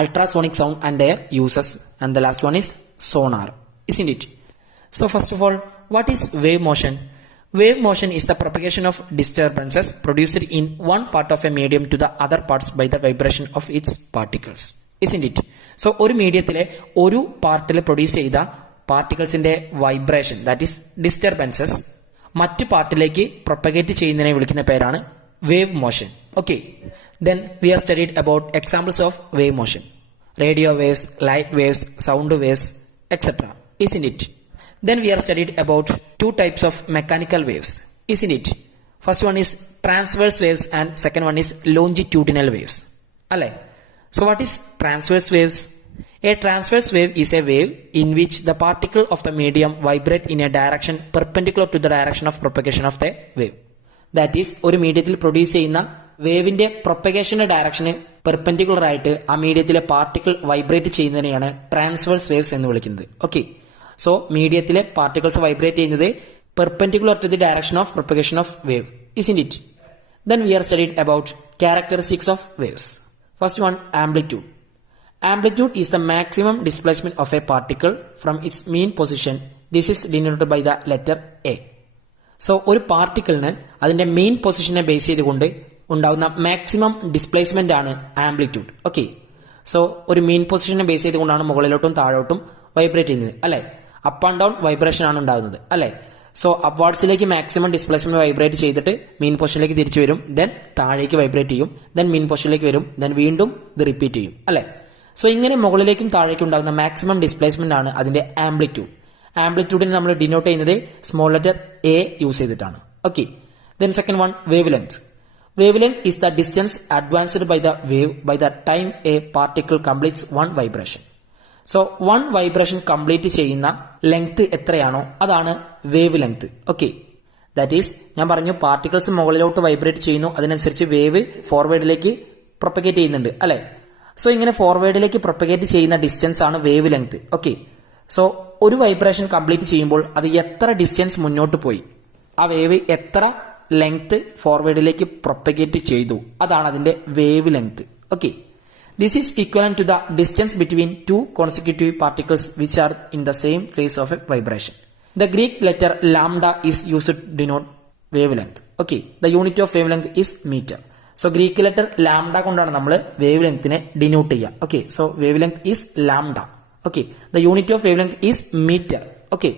ultrasonic sound and their uses. And the last one is sonar, isn't it? So first of all, what is wave motion? Wave motion is the propagation of disturbances produced in one part of a medium to the other parts by the vibration of its particles, isn't it? So ഒരു മീഡിയത്തിലെ ഒരു പാർട്ടിൽ produce ചെയ്ത പാർട്ടിക്കിൾസിന്റെ vibration, that is disturbances, മറ്റു പാർട്ടിലേക്ക് propagate ചെയ്യുന്നതിനെ വിളിക്കുന്ന പേരാണ് wave motion. Okay, then we are studied about examples of wave motion, radio waves, light waves, sound waves, etcetera, isn't it? Then we are studied about two types of mechanical waves, isn't it? First one is transverse waves and second one is longitudinal waves. Alle. So what is transverse waves? A transverse wave is a wave in which the particle of the medium vibrate in a direction perpendicular to the direction of propagation of the wave. That is, ഒരു മീഡിയത്തിൽ produce ചെയ്യുന്ന വേവിന്റെ പ്രൊപ്പഗേഷന്റെ direction perpendicular ആയിട്ട് ആ മീഡിയത്തിലെ particle vibrate ചെയ്യുന്നതിനെയാണ് transverse waves എന്ന് വിളിക്കുന്നത്. ഓക്കെ, സോ മീഡിയത്തിലെ പാർട്ടിക്കിൾസ് വൈബ്രേറ്റ് ചെയ്യുന്നത് perpendicular to the direction of propagation of wave, isn't it? Then we are studied about characteristics of waves. First one, amplitude. Amplitude is the maximum displacement of a particle from its mean position. This is denoted by the letter A. So ഒരു പാർട്ടിക്കിളിന് അതിന്റെ main പൊസിഷനെ base ചെയ്തുകൊണ്ട് ഉണ്ടാവുന്ന maximum displacement ആണ് amplitude. Okay, so ഒരു main പൊസിഷനെ base ചെയ്തുകൊണ്ടാണ് മുകളിലോട്ടും താഴോട്ടും vibrate ചെയ്യുന്നത്, അല്ലെ? Up and down vibration ആണ് ഉണ്ടാകുന്നത്, അല്ലെ? സോ അപ്വാർഡ്സിലേക്ക് മാക്സിമം ഡിസ്പ്ലേസ്മെന്റ് വൈബ്രേറ്റ് ചെയ്തിട്ട് മെയിൻ പൊസിഷനിലേക്ക് തിരിച്ചു വരും, ദെൻ താഴേക്ക് വൈബ്രേറ്റ് ചെയ്യും, ദെൻ മെയിൻ പൊസിഷനിലേക്ക് വരും, ദെൻ വീണ്ടും ഇത് റിപ്പീറ്റ് ചെയ്യും, അല്ലെ? സോ ഇങ്ങനെ മുകളിലേക്കും താഴേക്കും ഉണ്ടാകുന്ന മാക്സിമം ഡിസ്പ്ലേസ്മെന്റ് ആണ് അതിന്റെ ആംപ്ലിറ്റ്യൂഡ്. ആംപ്ലിറ്റ്യൂഡിനെ നമ്മൾ ഡിനോട്ട് ചെയ്യുന്നത് സ്മോൾ ലെറ്റർ എ യൂസ് ചെയ്തിട്ടാണ്. Okay, then second one, wave length. Wave length is the distance advanced by the wave by the time a particle completes one vibration. So one vibration complete ചെയ്യുന്ന length എത്രയാണോ അതാണ് wave length. Okay, that is, ഞാൻ പറഞ്ഞു particles മുകളിലോട്ട് vibrate ചെയ്യുന്നു, അതിനനുസരിച്ച് wave ഫോർവേഡിലേക്ക് propagate ചെയ്യുന്നുണ്ട്, അല്ലെ? സോ ഇങ്ങനെ ഫോർവേഡിലേക്ക് പ്രൊപ്പഗേറ്റ് ചെയ്യുന്ന ഡിസ്റ്റൻസ് ആണ് വേവ് ലെങ്ത്. ഓക്കെ, സോ ഒരു വൈബ്രേഷൻ കംപ്ലീറ്റ് ചെയ്യുമ്പോൾ അത് എത്ര ഡിസ്റ്റൻസ് മുന്നോട്ട് പോയി, ആ വേവ് എത്ര ലെങ്ത് ഫോർവേഡിലേക്ക് പ്രൊപ്പഗേറ്റ് ചെയ്തു, അതാണ് അതിന്റെ wavelength. Okay, this is equivalent to the distance between two consecutive particles which are in the same phase of a vibration. The Greek letter lambda is used to denote wavelength. Okay, the unit of wavelength is metre. So Greek letter lambda കൊണ്ടാണ് നമ്മൾ വേവ് ലെങ്തിനെ denote ചെയ്യുക. Okay, so wavelength is lambda. Okay, the unit of wavelength is metre. Okay,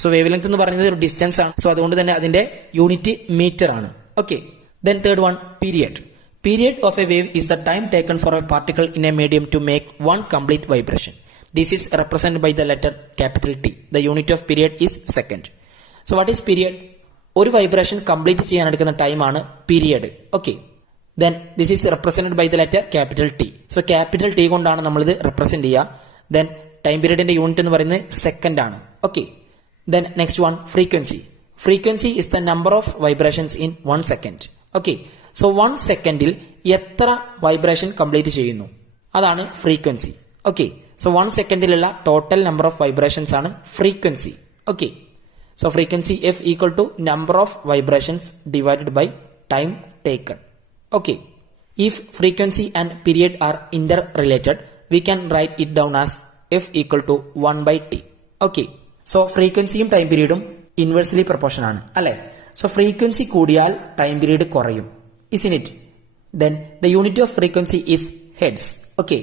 so wave length എന്ന് പറയുന്നത് ഒരു distance ആണ്, so അതുകൊണ്ട് തന്നെ അതിന്റെ യൂണിറ്റ് മീറ്റർ ആണ്. Okay, then third one, period. Period of a wave is the time taken for a particle in a medium to make one complete vibration. This is represented by the letter capital T. The unit of period is second. So what is period? ഒരു vibration complete ചെയ്യാൻ എടുക്കുന്ന ടൈമാണ് period. Okay, then this is represented by the letter capital T. So capital T കൊണ്ടാണ് നമ്മളിത് represent ചെയ്യുക. Then time പീരിയഡിന്റെ unit എന്ന് പറയുന്നത് second ആണ്. Okay, then next one, frequency. Frequency is the number of vibrations in 1 second. Okay, so 1 സെക്കൻഡിൽ എത്ര vibration complete ചെയ്യുന്നു അതാണ് ഫ്രീക്വൻസി. ഓക്കെ, സോ 1 സെക്കൻഡിലുള്ള ടോട്ടൽ നമ്പർ ഓഫ് വൈബ്രേഷൻസ് ആണ് frequency. Okay, so frequency F equal to number of vibrations divided by time taken. Okay, if frequency and period are interrelated we can write it down as F equal to 1/t. Okay, so ഫ്രീക്വൻസിയും time പീരിയഡും inversely proportion ആണ്, അല്ലെ? So frequency കൂടിയാൽ time period കുറയും, isn't it? Then the unit of frequency is hertz. Okay,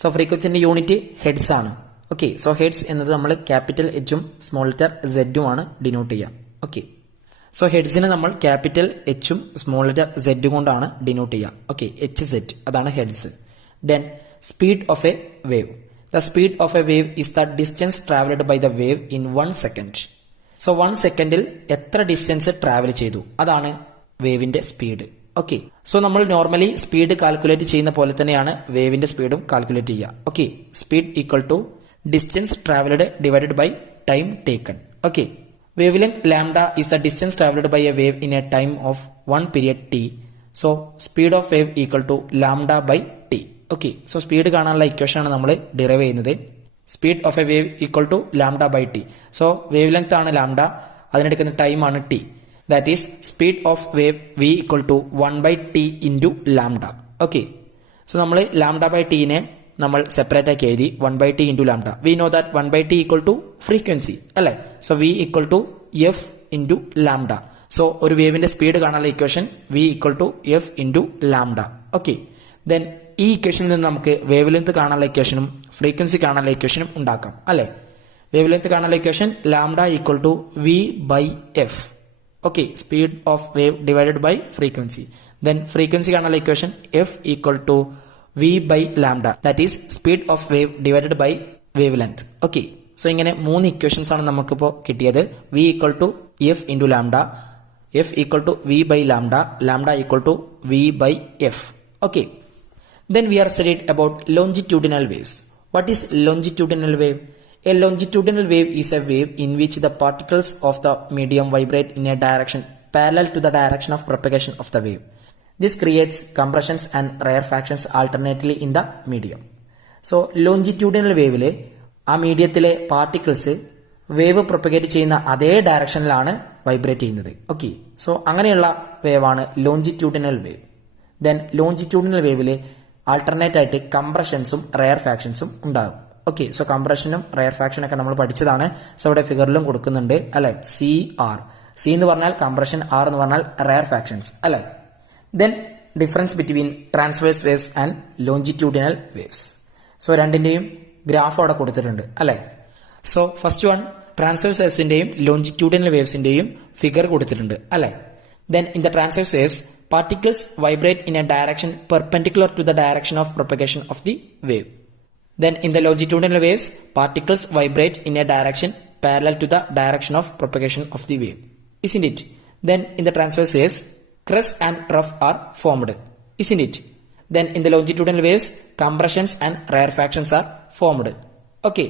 so frequency unit hertz ആണ്. Okay, so hertz എന്നത് നമ്മൾ capital എച്ചും small letter സെഡും ആണ് ഡിനോട്ട് ചെയ്യുക. ഓക്കെ, സോ ഹെഡ്സിനെ നമ്മൾ ക്യാപിറ്റൽ എച്ചും സ്മോൾ ലെറ്റർ സെഡ് കൊണ്ടാണ് ഡിനോട്ട് ചെയ്യുക. ഓക്കെ, എച്ച് സെറ്റ്, അതാണ് hertz. Then speed of a wave. The speed of a wave is the distance travelled by the wave in 1 second. So 1 സെക്കൻഡിൽ എത്ര distance travel ചെയ്തു അതാണ് വേവിന്റെ speed. Okay, so നമ്മൾ normally speed calculate ചെയ്യുന്ന പോലെ തന്നെയാണ് വേവിന്റെ സ്പീഡും കാൽക്കുലേറ്റ് ചെയ്യുക. Okay, speed equal to distance travelled divided by time taken. Okay, wavelength lambda is the distance travelled by a wave in a time of 1 period T. So speed of wave equal to lambda by T. Okay, so speed കാണാനുള്ള equation ആണ് നമ്മൾ derive ചെയ്യുന്നത്. Speed of a wave equal to lambda by T. So wavelength ആണ് lambda, അതിനെടുക്കുന്ന ടൈമാണ് T. That is speed of wave V equal to 1/t into lambda. Okay, so നമ്മൾ lambda by ടീനെ നമ്മൾ separate ആക്കി എഴുതി 1/t into lambda. We know that 1/t equal to frequency അല്ലെ. So V equal to F into lambda. So ഒരു വേവിന്റെ speed കാണാനുള്ള equation V equal to F into lambda. Okay, then ഈ ഇക്വേഷനിൽ നിന്ന് നമുക്ക് വേവ് ലെങ്ത് കാണാനുള്ള ഇക്വേഷനും ഫ്രീക്വൻസി കാണാനുള്ള ഇക്വേഷനും ഉണ്ടാക്കാം അല്ലെ. വേവ് ലെങ്ത് കാണാനുള്ള equation lambda equal to V by F. Okay, speed of wave divided by frequency. Then frequency കാണാനുള്ള equation F equal to V by lambda, that is speed of wave divided by wavelength. Okay, so ഇങ്ങനെ 3 equations ആണ് നമുക്കിപ്പോൾ കിട്ടിയത്. V equal to F into lambda, F equal to V by lambda, lambda equal to V by F. Okay, then we are studied about longitudinal waves. What is longitudinal wave? A longitudinal wave is a wave in which the particles of the medium vibrate in a direction parallel to the direction of propagation of the wave. This creates compressions and rarefactions alternately in the medium. So longitudinal wave'ile ആ മീഡിയത്തിലെ particles wave propagate ചെയ്യുന്ന അതേ ഡയറക്ഷനിലാണ് vibrate ചെയ്യുന്നത്. Okay, so അങ്ങനെയുള്ള വേവാണ് longitudinal wave. Then longitudinal വേവില് alternate ആയിട്ട് കംപ്രഷൻസും റെയർ ഫാക്ഷൻസും ഉണ്ടാകും. ഓക്കെ, സോ കംപ്രഷനും റെയർ ഫാക്ഷനും ഒക്കെ നമ്മൾ പഠിച്ചതാണ്. സോ ഇവിടെ ഫിഗറിലും കൊടുക്കുന്നുണ്ട് അല്ലെ. സി ആർ, സി എന്ന് പറഞ്ഞാൽ കംപ്രഷൻ, ആർ എന്ന് പറഞ്ഞാൽ റെയർ ഫാക്ഷൻസ് അല്ലെ. Then difference between transverse waves and longitudinal waves. So രണ്ടിന്റെയും ഗ്രാഫ് അവിടെ കൊടുത്തിട്ടുണ്ട് അല്ലെ. സോ ഫസ്റ്റ് വൺ ട്രാൻസ്വേഴ്സ് വേവ്സിന്റെയും ലോഞ്ചിറ്റ്യൂഡിനൽ വേവ്സിന്റെയും ഫിഗർ കൊടുത്തിട്ടുണ്ട് അല്ലെ. Then in the transverse waves particles vibrate in a direction perpendicular to the direction of propagation of the wave. Then in the longitudinal waves, particles vibrate in a direction parallel to the direction of propagation of the wave. Isn't it? Then in the transverse waves, crest and trough are formed. Isn't it? Then in the longitudinal waves, compressions and rarefactions are formed. Okay.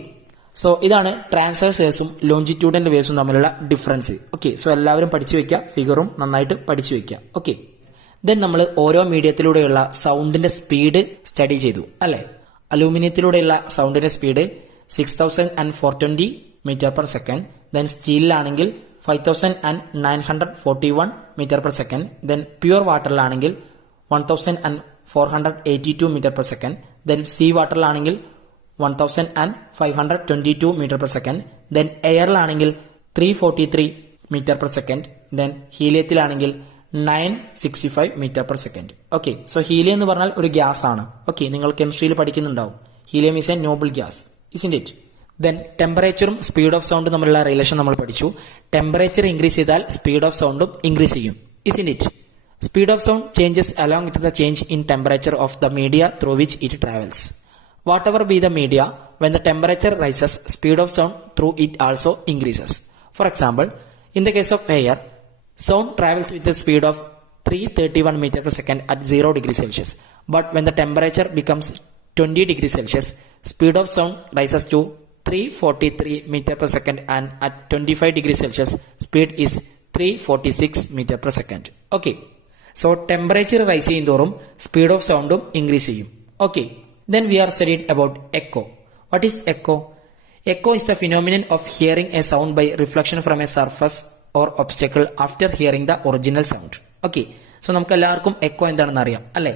So ഇതാണ് transverse വേവ്സും longitudinal വേവ്സും തമ്മിലുള്ള difference. Okay, so എല്ലാവരും പഠിച്ചു വെക്കുക, ഫിഗറും നന്നായിട്ട് പഠിച്ചു വെക്കുക. Okay, then നമ്മൾ ഓരോ മീഡിയത്തിലൂടെയുള്ള സൗണ്ടിന്റെ സ്പീഡ് സ്റ്റഡി ചെയ്തു അല്ലെ. അലൂമിനിയത്തിലൂടെയുള്ള സൗണ്ടിന്റെ speed 6420 metre per second. Then സ്റ്റീലിലാണെങ്കിൽ 5941 metre per second. Then pure വാട്ടറിലാണെങ്കിൽ 1482 metre per second. Then sea വാട്ടറിലാണെങ്കിൽ 1522 മീറ്റർ പെർ സെക്കൻഡ്. ദെൻ എയറിലാണെങ്കിൽ 343 മീറ്റർ പെർ സെക്കൻഡ്. ദെൻ ഹീലിയത്തിലാണെങ്കിൽ 965 metre per second. Okay, so helium എന്ന് പറഞ്ഞാൽ ഒരു ഗ്യാസ് ആണ്. ഓക്കെ, നിങ്ങൾ കെമിസ്ട്രിയിൽ പഠിക്കുന്നുണ്ടാവും. Helium is a noble gas, isn't it? Then ടെമ്പറേച്ചറും സ്പീഡ് ഓഫ് സൗണ്ടും തമ്മിലുള്ള റിലേഷൻ നമ്മൾ പഠിച്ചു. ടെമ്പറേച്ചർ ഇൻക്രീസ് ചെയ്താൽ സ്പീഡ് ഓഫ് സൗണ്ടും ഇൻക്രീസ് ചെയ്യും, isn't it? Speed of sound changes along with the change in temperature of the media through which it travels. Whatever be the media, when the temperature rises, speed of sound through it also increases. For example, in the case of air, sound travels with the speed of 331 meter per second at 0 degrees Celsius. But when the temperature becomes 20 degrees Celsius, speed of sound rises to 343 meter per second, and at 25 degrees Celsius, speed is 346 meter per second. Okay. So temperature rise ചെയ്യുന്തോറും speed of soundും increase ചെയ്യും. Okay. Then we are studied about echo. What is echo? Echo is the phenomenon of hearing a sound by reflection from a surface or obstacle after hearing the original sound. Okay. So നമുക്ക് എല്ലാവർക്കും echo എന്താണെന്ന് അറിയാം അല്ലെ.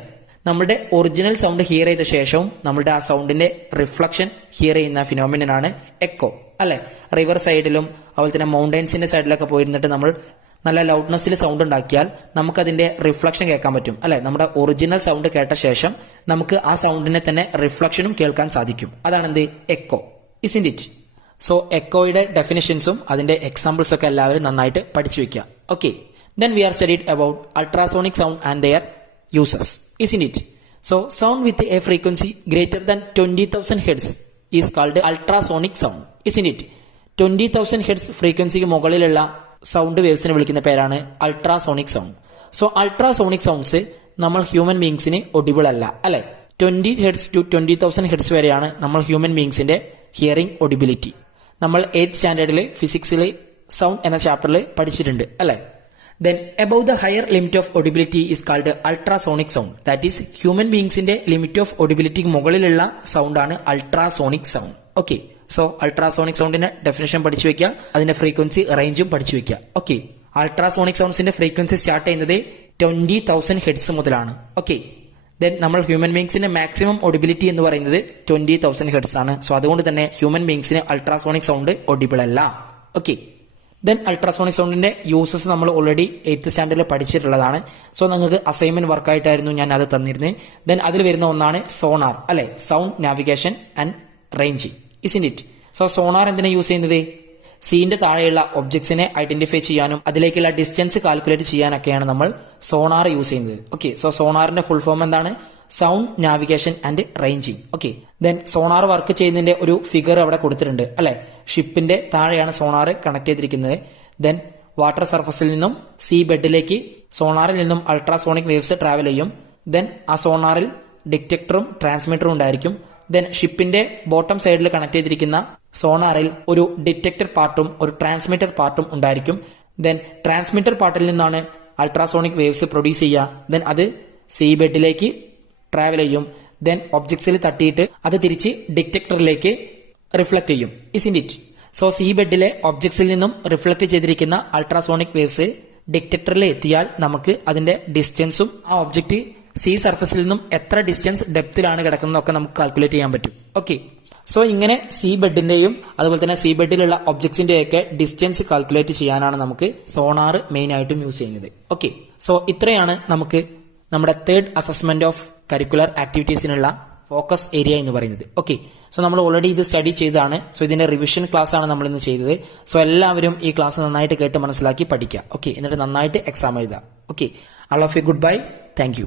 നമ്മുടെ original sound here ചെയ്ത ശേഷവും നമ്മുടെ ആ സൗണ്ടിന്റെ റിഫ്ലക്ഷൻ ഹിയർ ചെയ്യുന്ന ഫിനോമിനൻ ആണ് എക്കോ അല്ലെ. റിവർ സൈഡിലും അതുപോലെ തന്നെ മൗണ്ടൻസിന്റെ സൈഡിലൊക്കെ പോയിരുന്നിട്ട് നമ്മൾ നല്ല ലൗഡ്നെസ്സിൽ സൗണ്ട് ഉണ്ടാക്കിയാൽ നമുക്കതിന്റെ റിഫ്ലക്ഷൻ കേൾക്കാൻ പറ്റും അല്ലെ. നമ്മുടെ ഒറിജിനൽ സൗണ്ട് കേട്ട ശേഷം നമുക്ക് ആ സൗണ്ടിനെ തന്നെ റിഫ്ലക്ഷനും കേൾക്കാൻ സാധിക്കും. അതാണ് എന്ത് എക്കോ, ഇസ്ന്റ് ഇറ്റ്? സോ എക്കോയുടെ ഡെഫിനിഷൻസും അതിന്റെ എക്സാമ്പിൾസ് ഒക്കെ എല്ലാവരും നന്നായിട്ട് പഠിച്ചു വെക്കുക. Okay, then we are studied about ultrasonic sound and their uses, isn't it? So sound with a frequency greater than 20,000 hertz is called ultrasonic sound, isn't it? 20,000 hertz ഫ്രീക്വൻസിക്ക് മുകളിലുള്ള സൗണ്ട് വേവ്സിനെ വിളിക്കുന്ന പേരാണ് ultrasonic sound. So ultrasonic sounds നമ്മൾ human ബീങ്സിന് audible അല്ല അല്ലെ. 20 hertz to 20,000 hertz വരെയാണ് നമ്മൾ ഹ്യൂമൻ ബീങ്സിന്റെ ഹിയറിംഗ് ഒഡിബിലിറ്റി. നമ്മൾ 8th സ്റ്റാൻഡേർഡിൽ ഫിസിക്സിൽ സൗണ്ട് എന്ന ചാപ്റ്ററിൽ പഠിച്ചിട്ടുണ്ട് അല്ലെ. Then above the higher limit of audibility is called ultrasonic sound. That is human ബീങ്സിന്റെ ലിമിറ്റ് ഓഫ് ഒഡിബിലിറ്റിക്ക് മുകളിലുള്ള സൗണ്ട് ആണ് ultrasonic sound. Okay, so ultrasonic സൗണ്ടിന്റെ ഡെഫിനേഷൻ പഠിച്ചു വെക്കുക, അതിന്റെ ഫ്രീക്വൻസി റേഞ്ചും പഠിച്ചു വെക്കുക. ഓക്കെ, അൾട്രാസോണിക് സൗണ്ട്സിന്റെ ഫ്രീക്വൻസി സ്റ്റാർട്ട് ചെയ്യുന്നത് 20,000 ഹെഡ്സ് മുതലാണ്. ഓക്കെ, ദെൻ നമ്മൾ ഹ്യൂമൻ ബീങ്സിന്റെ മാക്സിമം ഒഡിബിലിറ്റി എന്ന് പറയുന്നത് 20,000 ഹെഡ്സ് ആണ്. സോ അതുകൊണ്ട് തന്നെ ഹ്യൂമൻ ബീങ്സിന് അൾട്രാസോണിക് സൗണ്ട് ഒഡിബിൾ അല്ല. ഓക്കെ, ദെൻ അൾട്രാസോണിക് സൗണ്ടിന്റെ യൂസസ് നമ്മൾ ഓൾറെഡി 8th സ്റ്റാൻഡേർഡിൽ പഠിച്ചിട്ടുള്ളതാണ്. സോ നിങ്ങൾക്ക് അസൈൻമെന്റ് വർക്കായിട്ടായിരുന്നു ഞാൻ അത് തന്നിരുന്നത്. ദെൻ അതിൽ വരുന്ന ഒന്നാണ് സോണാർ, അല്ലെ, sound navigation and ranging, isn't it? So sonar എന്തിനാ യൂസ് ചെയ്യുന്നത്? സീന്റെ താഴെയുള്ള ഒബ്ജക്ട്സിനെ ഐഡന്റിഫൈ ചെയ്യാനും അതിലേക്കുള്ള ഡിസ്റ്റൻസ് കാൽക്കുലേറ്റ് ചെയ്യാനൊക്കെയാണ് നമ്മൾ സോണാർ യൂസ് ചെയ്യുന്നത്. ഓക്കെ, സോ സോണാറിന്റെ ഫുൾ ഫോം എന്താണ്? Sound navigation and ranging. Okay, then sonar work ചെയ്യുന്നതിന്റെ ഒരു ഫിഗർ അവിടെ കൊടുത്തിട്ടുണ്ട്, അല്ലെ? ഷിപ്പിന്റെ താഴെയാണ് സോണാർ കണക്ട് ചെയ്തിരിക്കുന്നത്. ദെൻ വാട്ടർ സർഫസിൽ നിന്നും സീ ബെഡിലേക്ക് സോണാറിൽ നിന്നും അൾട്രാസോണിക് വേവ്സ് ട്രാവൽ ചെയ്യും. ദെൻ ആ സോണാറിൽ ഡിറ്റക്ടറും ട്രാൻസ്മിറ്ററും ഉണ്ടായിരിക്കും. ദെൻ ഷിപ്പിന്റെ ബോട്ടം സൈഡിൽ കണക്ട് ചെയ്തിരിക്കുന്ന സോണാറിൽ ഒരു ഡിറ്റക്ടർ പാർട്ടും ഒരു ട്രാൻസ്മിറ്റർ പാർട്ടും ഉണ്ടായിരിക്കും. ദെൻ ട്രാൻസ്മിറ്റർ പാർട്ടിൽ നിന്നാണ് അൾട്രാസോണിക് വേവ്സ് പ്രൊഡ്യൂസ് ചെയ്യുക. ദെൻ അത് സീ ബെഡിലേക്ക് ട്രാവൽ ചെയ്യും. ദെൻ ഒബ്ജക്ട്സിൽ തട്ടിയിട്ട് അത് തിരിച്ച് ഡിറ്റക്ടറിലേക്ക് റിഫ്ലക്ട് ചെയ്യും, ഇസിന്റ് ഇറ്റ്? സോ സീ ബെഡിലെ ഒബ്ജക്ട്സിൽ നിന്നും റിഫ്ലക്ട് ചെയ്തിരിക്കുന്ന അൾട്രാസോണിക് വേവ്സ് ഡിറ്റക്ടറിൽ എത്തിയാൽ നമുക്ക് അതിന്റെ ഡിസ്റ്റൻസും ആ ഒബ്ജക്ട് സീ സർഫസിൽ നിന്നും എത്ര ഡിസ്റ്റൻസ് ഡെപ്തിലാണ് കിടക്കുന്നതൊക്കെ നമുക്ക് കാൽക്കുലേറ്റ് ചെയ്യാൻ പറ്റും. ഓക്കെ, സോ ഇങ്ങനെ സീ ബെഡിന്റെയും അതുപോലെ തന്നെ സീ ബെഡിലുള്ള ഒബ്ജക്ട്സിന്റെയൊക്കെ ഡിസ്റ്റൻസ് കാൽക്കുലേറ്റ് ചെയ്യാനാണ് നമുക്ക് സോണാർ മെയിൻ ആയിട്ടും യൂസ് ചെയ്യുന്നത്. ഓക്കെ, സോ ഇത്രയാണ് നമുക്ക് നമ്മുടെ 3rd അസസ്മെന്റ് ഓഫ് കരിക്കുലർ ആക്ടിവിറ്റീസിനുള്ള ഫോക്കസ് ഏരിയ എന്ന് പറയുന്നത്. ഓക്കെ, സോ നമ്മൾ ഓൾറെഡി ഇത് സ്റ്റഡി ചെയ്തതാണ്. സോ ഇതിന്റെ റിവിഷൻ ക്ലാസ് ആണ് നമ്മൾ ഇന്ന് ചെയ്തത്. സോ എല്ലാവരും ഈ ക്ലാസ് നന്നായിട്ട് കേട്ട് മനസ്സിലാക്കി പഠിക്കുക. ഓക്കെ, എന്നിട്ട് നന്നായിട്ട് എക്സാം എഴുതുക. Okay, all of you, goodbye. Thank you.